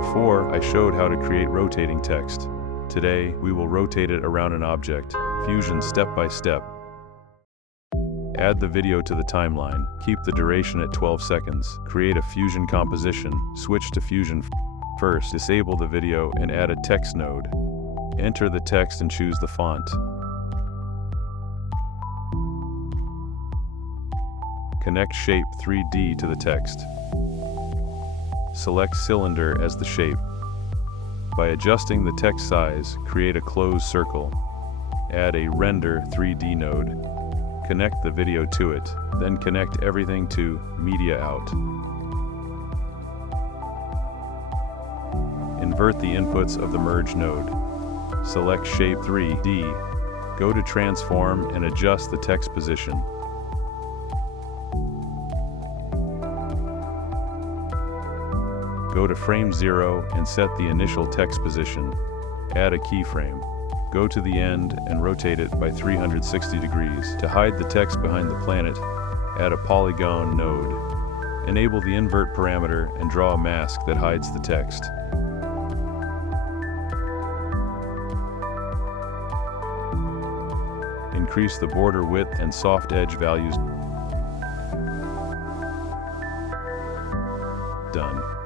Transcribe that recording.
Before, I showed how to create rotating text. Today, we will rotate it around an object. Fusion step by step. Add the video to the timeline. Keep the duration at 12 seconds. Create a Fusion composition. Switch to Fusion. First, disable the video and add a text node. Enter the text and choose the font. Connect Shape 3D to the text. Select Cylinder as the shape. By adjusting the text size, create a closed circle. Add a Render 3D node. Connect the video to it, then connect everything to Media Out. Invert the inputs of the Merge node. Select Shape 3D. Go to Transform and adjust the text position. Go to Frame 0 and set the initial text position. Add a keyframe. Go to the end and rotate it by 360 degrees. To hide the text behind the planet, add a polygon node. Enable the invert parameter and draw a mask that hides the text. Increase the border width and soft edge values. Done.